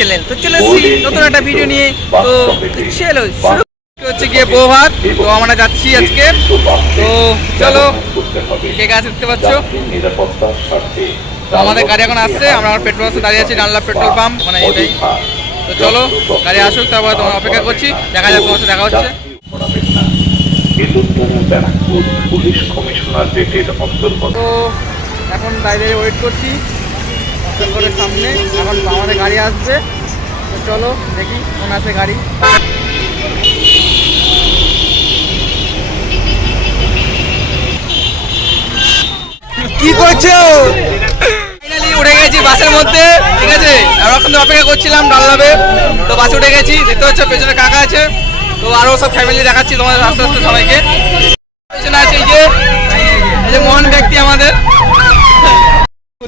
Channel. তো চলে এসেছি নতুন একটা ভিডিও নিয়ে। তো চলো শুরু হচ্ছে গিয়ে বউ ভাত। তো আমরা যাচ্ছি আজকে। তো চলো কে গাছ দেখতে পাচ্ছ। তো আমাদের গাড়ি এখন আসছে, আমরা পেট্রোল পাম্পে দাঁড়িয়ে আছি, ডানলাভ পেট্রোল পাম্প মানে এটাই। তো চলো গাড়ি আসুক, তারপরে তোমার অপেক্ষা করছি, দেখা যাক তোমার সাথে দেখা হচ্ছে। পুলিশ কমিশনার ডেটের অন্তর্গত। তো এখন দাঁড়িয়ে ওয়েট করছি করে সামনে, এখন আমাদের গাড়ি আসবে। তো চলো দেখি কোন আছে গাড়ি। কি করছো? ফাইনালি উঠে গেছি বাসের মধ্যে, ঠিক আছে। আর এখন অপেক্ষা করছিলাম ডানলাভে। তো বাসে উঠে গেছি, দেখতে পাচ্ছ পেছনে কাকা আছে। তো আরও সব ফ্যামিলি দেখাচ্ছি তোমাদের আস্তে আস্তে সবাইকে। পেছনে আছে এই যে মহান ব্যক্তি আমাদের।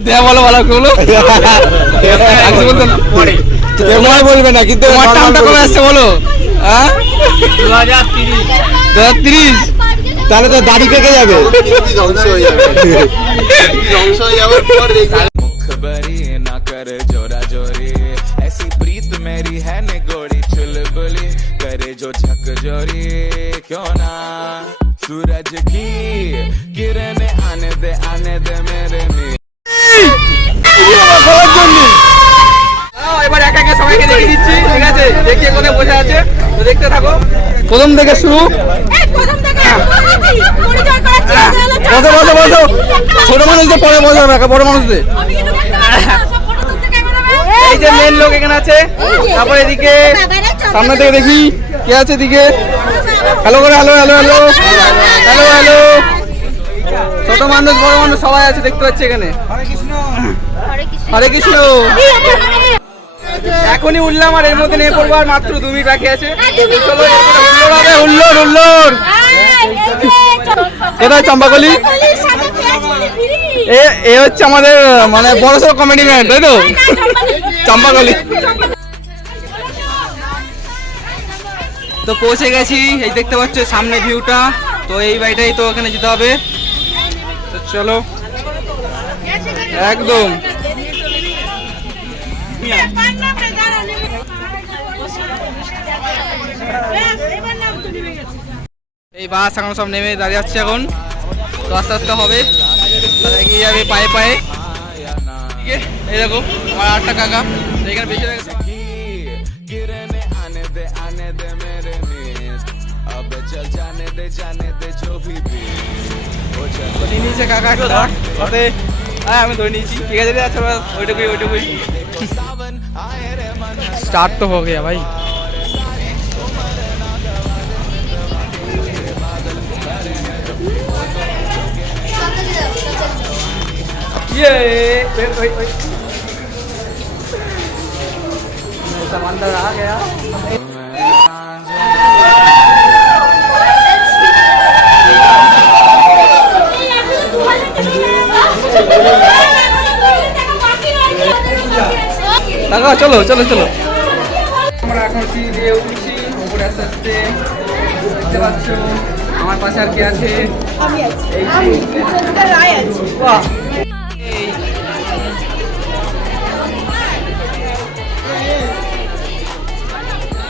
দেয়া বলো ভালো বলো বলবে না, কিন্তু আমার টাইমটা কবে আসছে বলো? 2030। তাহলে তো দাড়ি পেকে যাবে, ধ্বংস হয়ে যাবে, ধ্বংস হয়ে যাওয়ার পর मुखबरी ना कर जोरा जोरी ऐसी प्रीत मेरी है निगोड़ी चुलबुली करे जो झक जोरी क्यों ना सूरज की किरण आने दे मेरे में। এবার একা একা সবাইকে দেখিয়ে দিচ্ছি, ঠিক আছে। দেখিয়ে কোথায় বসে আছে তো দেখতে থাকো। প্রথম থেকে শুরু। ছোট মানুষদের পরে বসে, বড় মানুষদের। এই যে মেন লোক এখানে আছে। তারপরে এদিকে সামনে থেকে দেখি কে আছে এদিকে। হ্যালো করে hello hello hello hello hello. ছোট মানুষ বড় মানুষ সবাই আছে, দেখতে পাচ্ছি এখানে। হরে কৃষ্ণ। এখনই উঠলাম আর এর মধ্যে নেমে পড়বো, আর মাত্র 2 মিনিট বাকি আছে। চলো হুল্লোড় হুল্লোড়। কোথায় চম্পাকলি? এ হচ্ছে আমাদের মানে বড় সড়ো কমেডি ম্যান, তাই তো? চম্পাকলি। তো পৌঁছে গেছি, এই দেখতে পাচ্ছ সামনে ভিউটা। তো এই বাড়িটাই তো ওখানে যেতে হবে। তো চলো একদম। এই বাস এখন সব নেমে দাঁড়িয়ে যাচ্ছে এখন। তো আস্তে আস্তে হবে, এগিয়ে যাবে পায়ে পায়ে। এই দেখো আমার আটটা কাকা এখানে বেশি গেছে। নিয়েছে কাকা আমি ধরে নিয়েছি, ঠিক আছে। আচ্ছা ওইটুকুই স্টার্ট তো हो गया भाई। ये समंदर आ गया। চলো চলো চলো। আমরা এখন সিঁড়ি উঠছি উপরে আস্তে আস্তে। দেখতে পাচ্ছ আমার পাশে আর কি আছে? আমি আছি, আমি সঞ্জিতা রায় আছি। বাহ,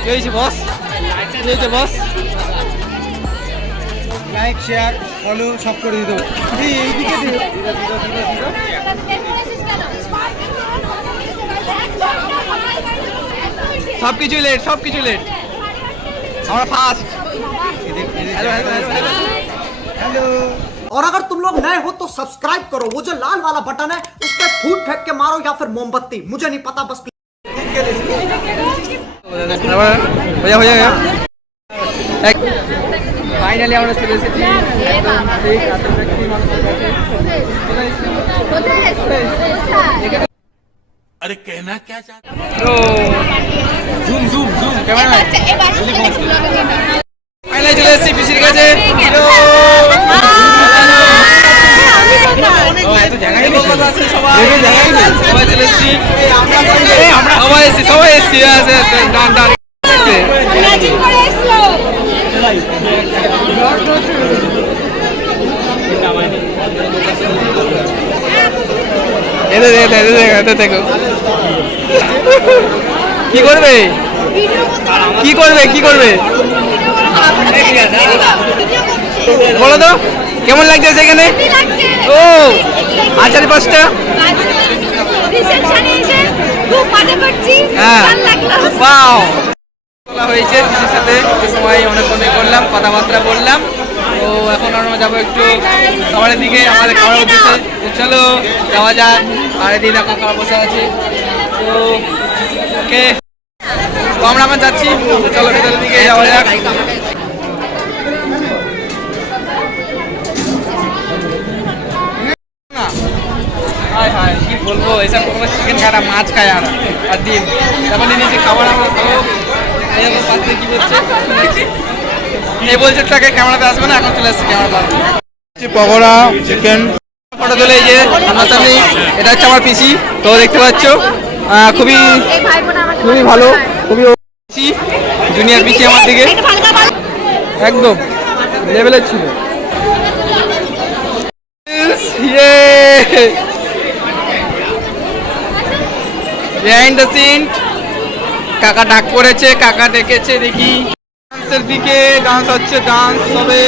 কি হয়েছে বস? কি হয়েছে বস? লাইক শেয়ার ফলো সব করে দিত। এইদিকে সবকিছু লেট, সবকিছু লেট। আমরা ফার্স্ট। हेलो। और अगर तुम लोग नए हो तो सब्सक्राइब करो, वो जो लाल वाला बटन है उस पर फूट फेंक के मारो या फिर मोमबत्ती, मुझे नहीं पता, बस ফাইনালি আমরা চলে এসেছি। अरे कहना क्या चाहते zoom zoom zoom camera. Finally চলে এসেছি পিসির কাছে। সবাই এসছি ডান ডান। দেখো কি করবে কি করবে কি করবে বলো তো কেমন লাগছে সেখানে? ও আচারি পাঁচটা হ্যাঁ বাও বলা হয়েছে দিদির সাথে সময় অনেক করলাম কথাবার্তা বললাম। তো এখন আমরা যাবো একটু খাবারের দিকে, আমাদের খাবার উঠেছে। চলো যাওয়া যাক। আর দিন এখন খাবার বসে আছে। তো ওকে তো আমরা এখন যাচ্ছি। চলো ভেতরের দিকে যাওয়া যাক। হায় হায় কি বলবো, এসব কোনো চিকেন খায় না, মাছ খায় আর ডিম। তখন নিজে খাবার আমার ভালো এই এখন পাশে কি করছে দেখছি। এই বলছে তাকে ক্যামেরাতে আসবে না, এখন চলে আসছে ক্যামেরা পাশে। পকোড়া চিকেন ফটো তুলে এই যে আমার সামনে, এটা হচ্ছে আমার পিসি। তো দেখতে পাচ্ছ খুবই খুবই ভালো, খুবই পিসি জুনিয়র পিসি আমার দিকে একদম লেভেলের ছিল। বিহাইন্ড দ্য সিন কাকা ডাক পড়েছে, কাকা ডেকেছে, দেখি ডান্সের দিকে। ডান্স হচ্ছে, ডান্স হবে,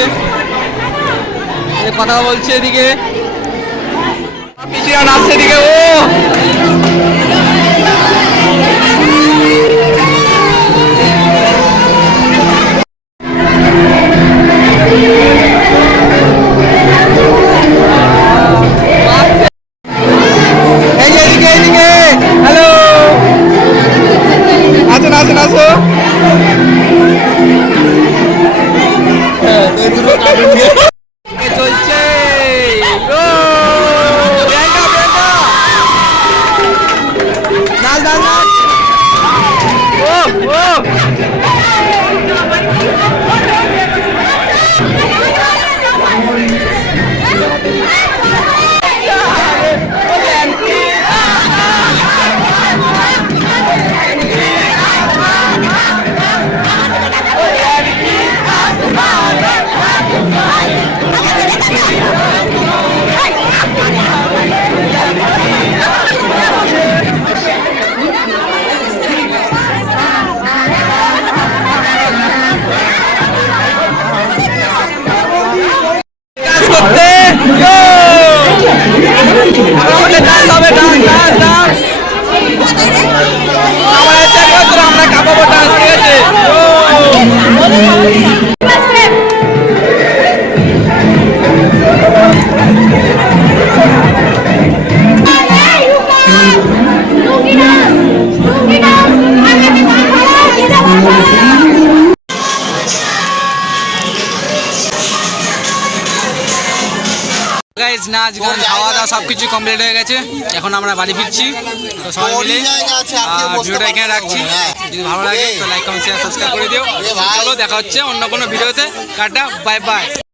কথা বলছে এদিকে, পিছিয়ে নাচছে এদিকে। ও হ্যালো আসুন আসুন আসো। চলছে নাচ নাচ নাচ। ও ও করতে ডান্স হবে, ডান্স ডান্স ডান্স। আমার একটা কথা আমরা কাঁপাবো ডান্স, ঠিক আছে? গাইস নাচ গান খাওয়া দাওয়া সবকিছু কমপ্লিট হয়ে গেছে। এখন আমরা বাড়ি ফিরছি। তো সবাই মিলে ভিডিওটা এখানে রাখছি। যদি ভালো লাগে তো লাইক কমেন্ট শেয়ার সাবস্ক্রাইব করে দিও। চলো দেখা হচ্ছে অন্য কোনো ভিডিওতে। Tata bye bye.